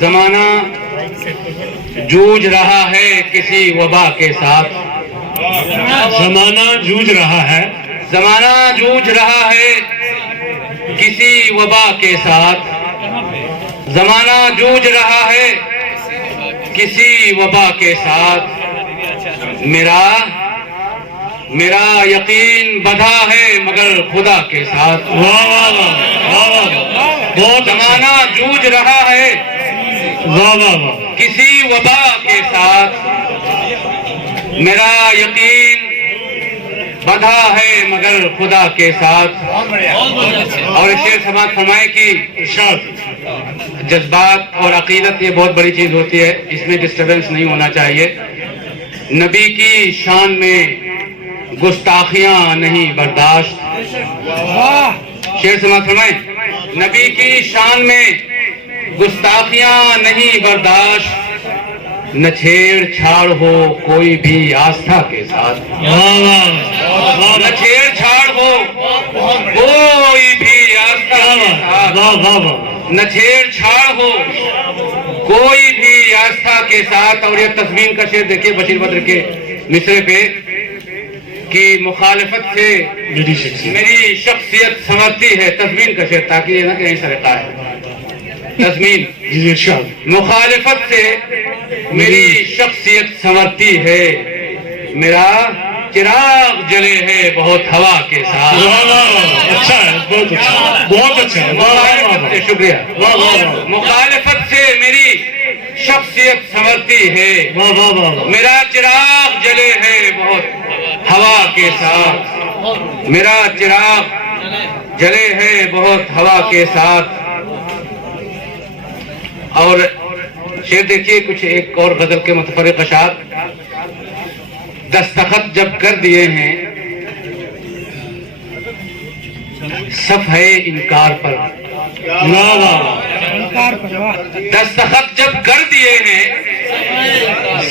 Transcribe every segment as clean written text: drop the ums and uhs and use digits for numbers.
زمانہ جوجھ رہا ہے کسی وبا کے ساتھ، زمانہ جوجھ رہا ہے، زمانہ جوجھ رہا ہے کسی وبا کے ساتھ، زمانہ جوجھ رہا ہے کسی وبا کے ساتھ، میرا یقین بدھا ہے مگر خدا کے ساتھ۔ بہت زمانہ جوجھ رہا ہے کسی وبا کے ساتھ، میرا یقین بدھا ہے مگر خدا کے ساتھ۔ اور اسے سماعت فرمائے کہ جذبات اور عقیدت یہ بہت بڑی چیز ہوتی ہے، اس میں ڈسٹربنس نہیں ہونا چاہیے۔ نبی کی شان میں گستاخیاں نہیں برداشت، شعر سماعت فرمائیں، نبی کی شان میں گستاخیاں نہیں برداشت، نہ چھیڑ چھاڑ ہو کوئی بھی آستھا کے ساتھ، نہ چھیڑ چھاڑ ہو کوئی بھی آستھا کے ساتھ، نہ چھیڑ چھاڑ ہو کوئی بھی آستھا کے ساتھ۔ اور یہ تسمین کا شعر دیکھیے بشیر بدر کے مصرے پہ کہ مخالفت سے میری شخصیت سنورتی ہے، تسمین کا شعر، تاکہ یہ نہ کہیں سرقہ ہے۔ تسمین، مخالفت سے میری شخصیت سنورتی ہے، میرا چراغ جلے ہے بہت ہوا کے ساتھ۔ اچھا ہے، بہت اچھا ہے، مخالفت سے، شکریہ، مخالفت سے میری شخصیت سنورتی ہے، میرا چراغ جلے ہے بہت ہوا کے ساتھ، میرا چراغ جلے ہے بہت ہوا کے ساتھ۔ اور شعر دیکھیے کچھ ایک اور غزل کے متفرق اشعار، دستخط جب کر دیے ہیں صفحے انکار پر، دستخط جب کر دیے ہیں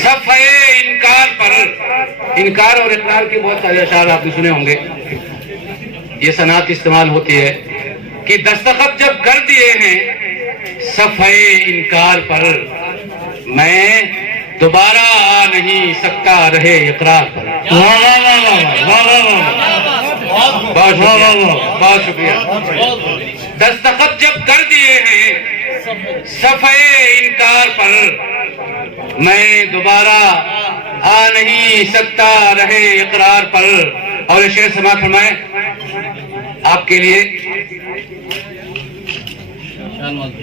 صفحے انکار پر۔ انکار اور اقرار کے بہت سارے اشعار آپ نے سنے ہوں گے، یہ صنعت استعمال ہوتی ہے کہ دستخط جب کر دیے ہیں صفحے انکار پر، میں دوبارہ آ نہیں سکتا رہے اقرار پر۔ بہت شکریہ۔ دستخط جب کر دیے ہیں صفحے انکار پر، میں دوبارہ آ نہیں سکتا رہے اقرار پر۔ اور یہ شعر سماعت فرمائیں آپ کے لیے،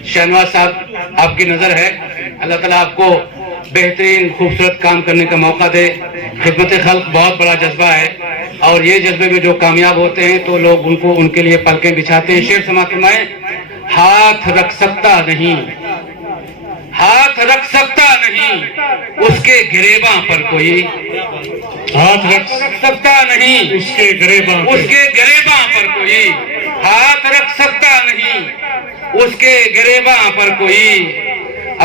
شہنواز صاحب آپ کی نظر ہے، اللہ تعالیٰ آپ کو بہترین خوبصورت کام کرنے کا موقع دے۔ خدمت خلق بہت بڑا جذبہ ہے، اور یہ جذبے میں جو کامیاب ہوتے ہیں تو لوگ ان کے لیے پلکیں بچھاتے ہیں۔ شعر سماعت فرمائیں، ہاتھ رکھ سکتا نہیں، ہاتھ رکھ سکتا نہیں اس کے گریباں پر کوئی، ہاتھ رکھ سکتا نہیں اس کے گریباں پر کوئی، ہاتھ رکھ سکتا نہیں اس کے گریباں پر کوئی،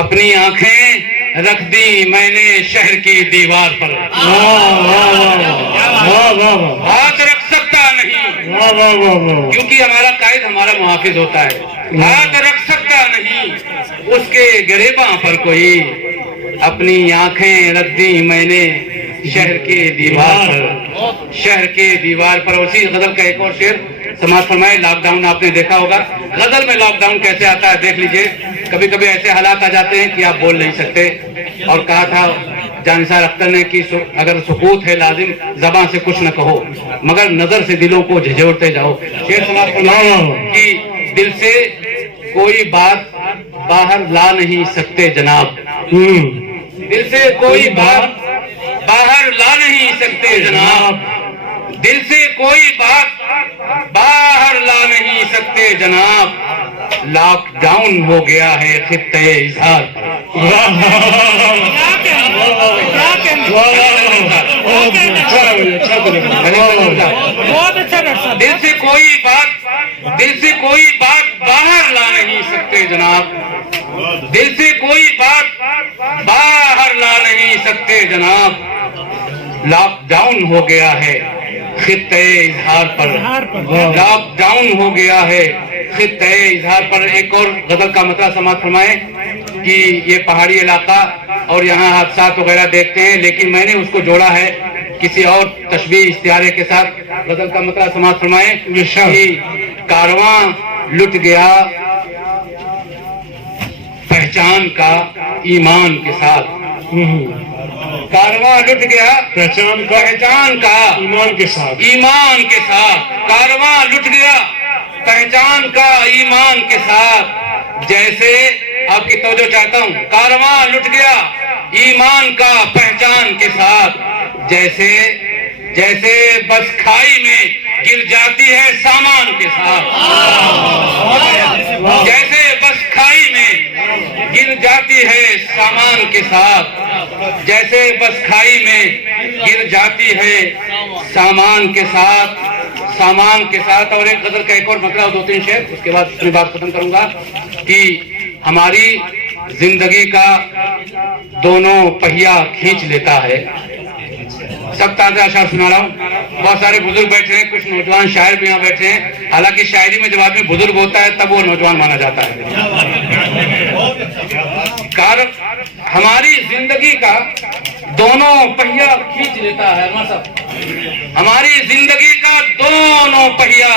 اپنی آنکھیں رکھ دی میں نے شہر کی دیوار پر۔ ہاتھ رکھ سکتا نہیں کیونکہ ہمارا قائد ہمارا محافظ ہوتا ہے، ہاتھ رکھ سکتا نہیں اس کے گریباں پر کوئی، اپنی آنکھیں رکھ دی میں نے شہر کے دیوار پر، شہر کے دیوار پر۔ اسی غزل کا ایک اور شعر سماعت فرمائے، لاک ڈاؤن آپ نے دیکھا ہوگا، غزل میں لاک ڈاؤن کیسے آتا ہے دیکھ لیجئے۔ کبھی کبھی ایسے حالات آ جاتے ہیں کہ آپ بول نہیں سکتے، اور کہا تھا جانثار اختر نے کہ اگر سکوت ہے لازم زبان سے کچھ نہ کہو مگر نظر سے دلوں کو جھجھوڑتے جاؤ۔ شعر سماعت فرمائے کہ دل سے کوئی بات باہر لا نہیں سکتے جناب، دل سے کوئی بات باہر لا نہیں سکتے جناب، دل سے کوئی بات باہر لا نہیں سکتے جناب، لاک ڈاؤن ہو گیا ہے خطے اظہار پر۔ دل سے کوئی بات باہر لا نہیں سکتے جناب، دل سے کوئی بات باہر لا نہیں سکتے جناب، لاک ڈاؤن ہو گیا ہے خطے اظہار پر، لاک ڈاؤن ہو گیا ہے خطے اظہار پر۔ ایک اور غزل کا مطلب سماعت فرمائیں، کہ یہ پہاڑی علاقہ اور یہاں حادثات وغیرہ دیکھتے ہیں، لیکن میں نے اس کو جوڑا ہے کسی اور تشبیہ استعارے کے ساتھ. غزل کا مطلع سماعت فرمائیں کہ کارواں لٹ گیا پہچان کا ایمان کے ساتھ. کارواں لٹ گیا پہچان کا ایمان کے ساتھ. ایمان کے ساتھ. کارواں لٹ گیا پہچان کا ایمان کے ساتھ. جیسے آپ کی توجہ چاہتا ہوں. کارواں لٹ گیا ایمان کا پہچان کے ساتھ. جیسے بس کھائی میں گر جاتی ہے سامان کے ساتھ. جیسے بس کھائی میں گر جاتی ہے سامان کے ساتھ. جیسے بس کھائی میں گر جاتی ہے سامان کے ساتھ. سامان کے ساتھ. اور ایک غزل کا ایک اور مطلب 2-3 شعر، اس کے بعد اپنی بات ختم کروں گا کہ ہماری زندگی کا دونوں پہیا کھینچ لیتا ہے. سب تازہ اشعار سنا رہا ہوں. بہت سارے بزرگ بیٹھے ہیں، کچھ نوجوان شاعر بھی یہاں بیٹھے ہیں. حالانکہ شاعری میں جب آدمی بزرگ ہوتا ہے تب وہ نوجوان مانا جاتا ہے. ہماری زندگی کا دونوں پہیا کھینچ لیتا ہے. ہماری زندگی کا دونوں پہیا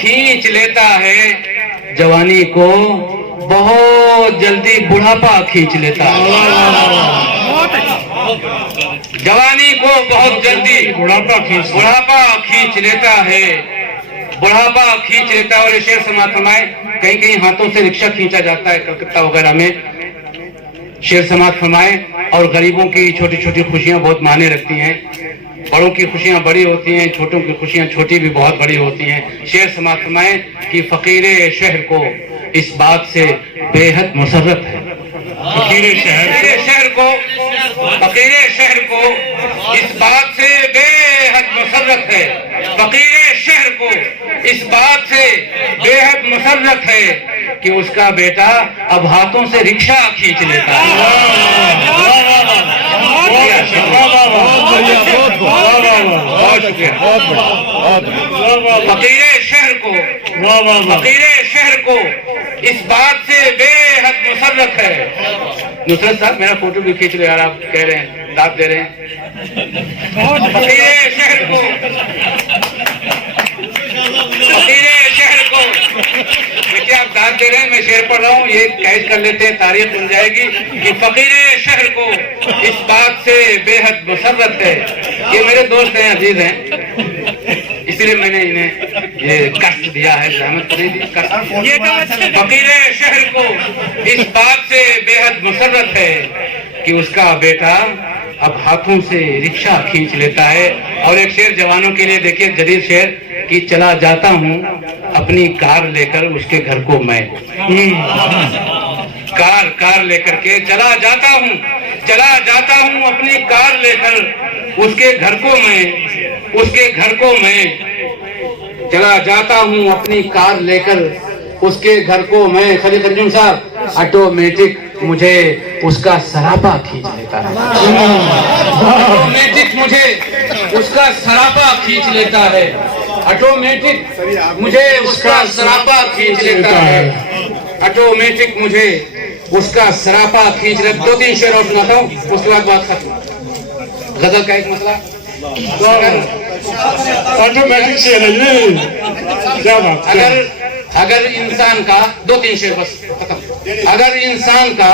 کھینچ لیتا ہے. جوانی کو بہت جلدی بڑھاپا کھینچ لیتا ہے. جوانی کو بہت جلدی بڑھاپا کھینچ لیتا ہے. بڑھاپا کھینچ لیتا ہے. اور یہ شعر سماعت فرمائے. کہیں کہیں ہاتھوں سے رکشہ کھینچا جاتا ہے کلکتہ وغیرہ میں. شعر سماعت فرمائے. اور غریبوں کی چھوٹی چھوٹی خوشیاں بہت معنی رکھتی ہیں. بڑوں کی خوشیاں بڑی ہوتی ہیں، چھوٹوں کی خوشیاں چھوٹی بھی بہت بڑی ہوتی ہیں. شعر سماعت فرمائے کہ فقیر شہر کو اس بات سے بے حد مسرت ہے. فقیر شہر کو اس بات سے بے حد مسرت ہے. فقیر شہر کو اس بات سے بے حد مسرت ہے کہ اس کا بیٹا اب ہاتھوں سے رکشہ کھینچ لیتا ہے. بہت شکریہ. فقیر شہر کو اس بات سے بے حد مسرت ہے. نصرت صاحب میرا فوٹو بھی کھینچ لو یار. آپ کہہ رہے ہیں داد دے رہے ہیں. فقیر شہر کو دیکھیے آپ داد دے رہے ہیں، میں شعر پڑھ رہا ہوں. یہ کیچ کر لیتے ہیں، تاریخ بن جائے گی کہ فقیر شہر کو اس بات سے بے حد مسرت ہے. یہ میرے دوست ہیں، عزیز ہیں، اس لیے میں نے انہیں یہ کشٹ دیا ہے. زحمت نہیں دی. فقیر شہر کو اس بات سے بے حد مسرت ہے کہ اس کا بیٹا اب ہاتھوں سے رکشہ کھینچ لیتا ہے. اور ایک شعر جوانوں کے لیے دیکھیے، جدید شعر کہ چلا جاتا ہوں اپنی کار لے کر اس کے گھر کو میں. کار لے کر کے چلا جاتا ہوں اپنی کار لے کر اس کے گھر کو میں. چلا جاتا ہوں اپنی کار لے کر اس کے گھر کو میں. خلیل ارجن صاحب آٹومیٹک مجھے اس کا سراپا کھینچ لیتا ہے. آٹومیٹک مجھے اس کا سراپا کھینچ لیتا ہے. آٹومیٹک مجھے اس کا سراپا کھینچ لیتا ہے. آٹومیٹک مجھے اس کا سراپا کھینچ لیتا ہے. 2-3 شعر اور سناتا ہوں، اس کے بعد بات ختم. غزل کا ایک مسئلہ آٹومیٹک شعر ہے. کیا بات. اگر انسان کا 2-3 شعر بس ختم. اگر انسان کا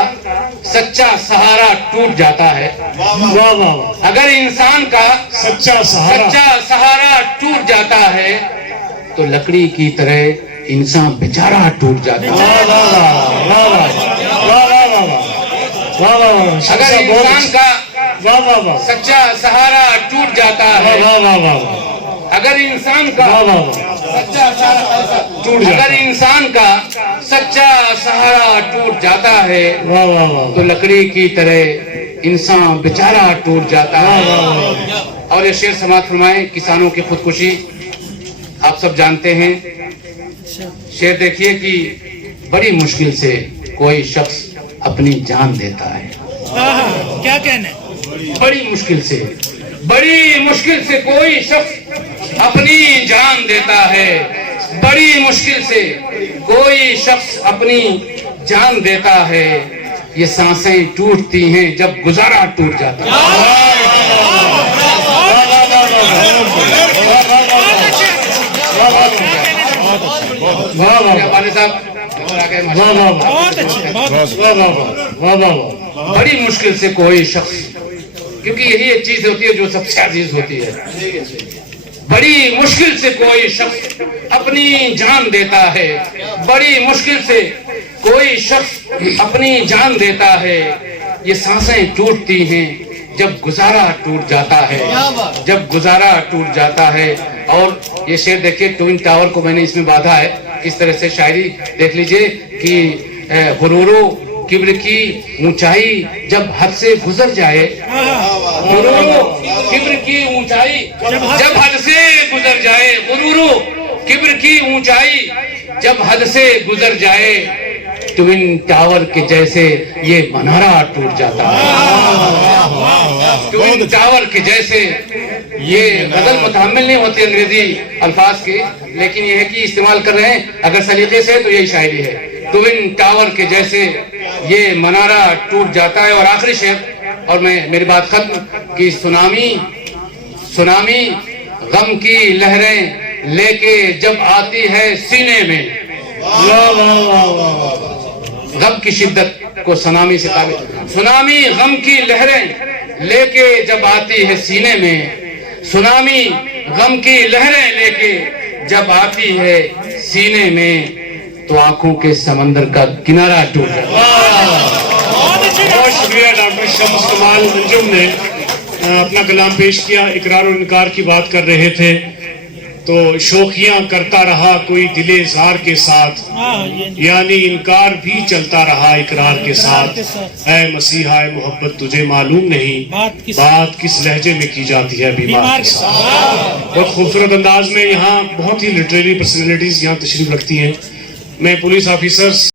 سچا سہارا ٹوٹ جاتا ہے. اگر انسان کا سچا سہارا ٹوٹ جاتا ہے تو لکڑی کی طرح انسان بیچارہ ٹوٹ جاتا ہے. اگر انسان کا سچا سہارا ٹوٹ جاتا ہے. اگر انسان کا سچا سہارا ٹوٹ جاتا ہے تو لکڑی کی طرح انسان بیچارہ ٹوٹ جاتا ہے. اور یہ شعر سماعت فرمائیں. کسانوں کی خودکشی آپ سب جانتے ہیں. شعر دیکھیے کہ بڑی مشکل سے کوئی شخص اپنی جان دیتا ہے. کیا کہنا ہے؟ بڑی مشکل سے کوئی شخص اپنی جان دیتا ہے. بڑی مشکل سے کوئی شخص اپنی جان دیتا ہے. یہ سانسیں ٹوٹتی ہیں جب گزارا ٹوٹ جاتا ہے. والد صاحب بہت اچھے بہت بڑی مشکل سے کوئی شخص، کیونکہ یہی ایک چیز ہوتی ہے جو سب سے عزیز ہوتی ہے، بڑی مشکل سے کوئی شخص اپنی جان دیتا ہے، بڑی مشکل سے کوئی شخص اپنی جان دیتا ہے. یہ سانسیں ٹوٹتی ہیں جب گزارا ٹوٹ جاتا ہے، جب گزارا ٹوٹ جاتا ہے. اور یہ شعر دیکھیں، ٹوئن ٹاور کو میں نے اس میں باندھا ہے. کس طرح سے شاعری دیکھ لیجئے کہ غرور و کبر کی اونچائی جب حد سے گزر جائے، غرور و کبر کی اونچائی جب حد سے گزر جائے، غرور و کبر کی اونچائی جب حد سے گزر جائے، ٹوئن ٹاور کے جیسے یہ منارہ ٹوٹ جاتا ہے. ٹوئن ٹاور کے جیسے یہ غزل متحمل نہیں ہوتی انگریزی الفاظ کی، لیکن یہ ہے کہ استعمال کر رہے ہیں اگر سلیقے سے تو یہی شاعری ہے. ٹوئن ٹاور کے جیسے یہ منارہ ٹوٹ جاتا ہے. اور آخری شعر اور میں میری بات ختم کہ سونامی غم کی لہریں لے کے جب آتی ہے سینے میں، غم کی شدت کو سونامی سے تعبیر، سونامی غم کی لہریں لے کے جب آتی ہے سینے میں، سونامی غم کی لہریں لے کے جب آتی ہے سینے میں، تو آنکھوں کے سمندر کا کنارہ ٹوٹ جاتا ہے. بہت شکریہ ڈاکٹر شمس کمال انجم نے اپنا کلام پیش کیا. اقرار و انکار کی بات کر رہے تھے تو شوخیاں کرتا رہا کوئی دل زار کے ساتھ، یعنی انکار بھی چلتا رہا اقرار کے ساتھ. اے مسیحا اے محبت تجھے معلوم نہیں بات کس لہجے میں کی جاتی ہے بیمار کے ساتھ. بہت خوبصورت انداز میں یہاں بہت ہی لٹریری پرسنالٹیز یہاں تشریف رکھتی ہیں. میں پولیس آفیسرز